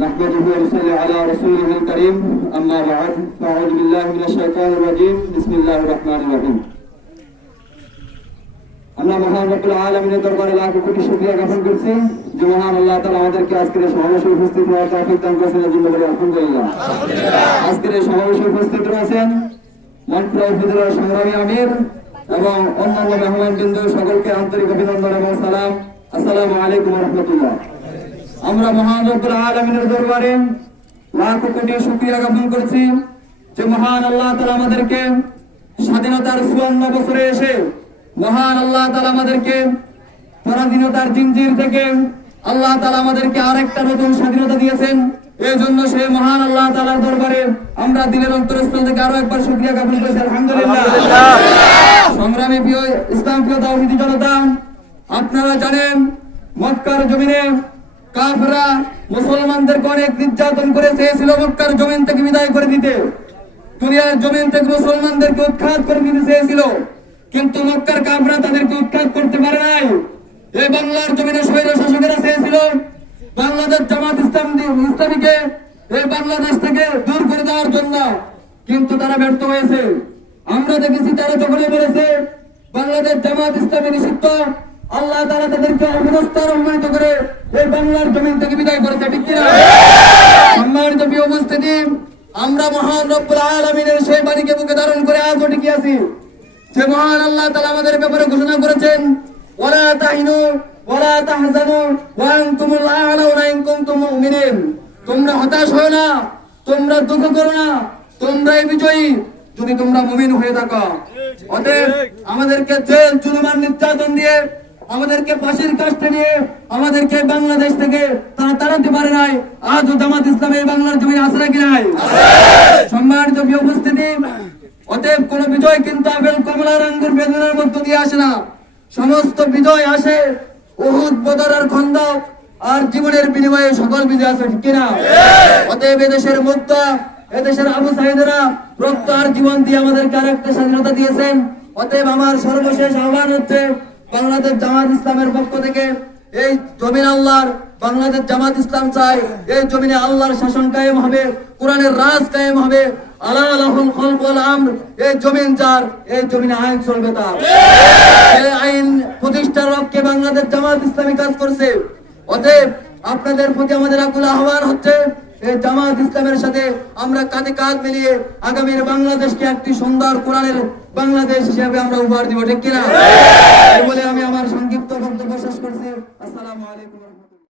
نحمده ونصلي على رسوله الكريم أما بعد فأعوذ بالله من الشيطان الرجيم بسم الله الرحمن الرحيم আমরা মহান রব্বুল আলমিনের দরবারে লাখ কোটি শুকরিয়া জ্ঞাপন করছি যে মহান আল্লাহ তাআলা আমাদেরকে আজকের এই সমাবেশে উপস্থিত হওয়ার তৌফিক দান করেছেন এর জন্য বলি আলহামদুলিল্লাহ আজকের এই সমাবেশে উপস্থিত রয়েছেন মন্ত্রী উপজেলার সংগ্রামী আমির এবং অন্যান্য মেহমান বিন্দু সকলকে আন্তরিক অভিনন্দন এবং সালাম আসসালামু আলাইকুম রহমতুল্লাহ আমরা মহান রব্বুল আলমিনের দরবারে লাখ কোটি শুকরিয়া জ্ঞাপন করছি যে মহান আল্লাহ তাআলা আমাদেরকে স্বাধীনতার চুয়ান্ন বছরে এসে মহান আল্লাহ তালা আমাদেরকে পরাধীনতার জিঞ্জির থেকে আল্লাহ তালা আমাদেরকে আরেকটা নতুন স্বাধীনতা দিয়েছেন। এই জন্য সে মহান আল্লাহ তালার দরবারে আমরা দিলের অন্তরস্থল থেকে আরও একবার শুক্রিয়া জ্ঞাপন করেছি। আলহামদুলিল্লাহ। সংগ্রামী প্রিয় ইসলাম প্রিয় জনতা আপনারা জানেন মক্কার জমিনে কাফরা মুসলমানদেরকে অনেক নির্যাতন করে চেয়েছিল মক্কার জমিন থেকে বিদায় করে দিতে। দুনিয়ার জমিন থেকে মুসলমানদেরকে উৎখাত করে দিতে চেয়েছিল। কিন্তু মক্কার কাফরা তাদেরকে উৎখাত করতে পারে নাই। এই বাংলার জমিনে স্বৈর শাসকেরা চেয়েছিল বাংলাদেশ জামাত ইসলাম ইসলামীকে এই বাংলাদেশ থেকে দূর করে দেওয়ার জন্য। কিন্তু তারা ব্যর্থ হয়েছে। আমরা দেখেছি, তারা যখনই বলেছে, বাংলাদেশ জামাত ইসলামী নিষিদ্ধ আল্লাহ তারা তাদেরকে অবস্থার অবমানিত করে এই বাংলার জমিন থেকে বিদায় করেছে, ঠিক কিনা? সম্মানিত প্রিয় উপস্থিতি, আমরা মহান রব্বুল আলমিনের সেই বাড়িকে বুকে ধারণ করে আজও টিকে আছি। যে মহান আল্লাহ তালা আমাদের ব্যাপারে ঘোষণা করেছেন ওলা তাহিনু ওলা তাহজানু, ওয়া আনতুমুল আ'লাউনা ইন কুনতুম মুমিনিন। তোমরা হতাশ হও না, তোমরা দুঃখ করো না, তোমরাই বিজয়ী যদি তোমরা মুমিন হয়ে থাকো। অতএব আমাদেরকে জেল জুলুমান নির্যাতন দিয়ে আমাদেরকে ফাঁসির কাজটা নিয়ে আমাদেরকে বাংলাদেশ থেকে তারা তাড়াতে পারে নাই। আজও জামাত ইসলামে বাংলার জমি আশ্রয় কি নাই? সম্মানিত উপস্থিতি, অতএব কোন বিজয় কিন্তু আপেল কমলার আঙ্গুর বেদনার মধ্য দিয়ে আসে না। সমস্ত বিজয় আসে উহুদ, বদর আর খন্দক আর জীবনের বিনিময়ে সকল বিজয় আসে ঠিক কিনা? অতএব এদেশের মুক্ত, এদেশের আবু সাহিদেরা রক্ত আর জীবন দিয়ে আমাদেরকে আরেকটা স্বাধীনতা দিয়েছেন। অতএব আমার সর্বশেষ আহ্বান হচ্ছে বাংলাদেশ জামাত ইসলামের পক্ষ থেকে এই জমিন আল্লাহর, বাংলাদেশ জামাত ইসলাম চাই এই জমিনে আল্লাহর শাসন কায়েম হবে, কোরআনের রাজ কায়েম হবে আপনাদের প্রতি আমাদের আকুল আহ্বান হচ্ছে এই জামাত ইসলামের সাথে আমরা কাঁধে কাঁধ মিলিয়ে আগামীর বাংলাদেশকে একটি সুন্দর কোরআনের বাংলাদেশ হিসেবে আমরা উপহার দিব ঠিক কিনা? বলে আমি আমার সংক্ষিপ্ত বক্তব্য শেষ করছি। আসসালামু আলাইকুম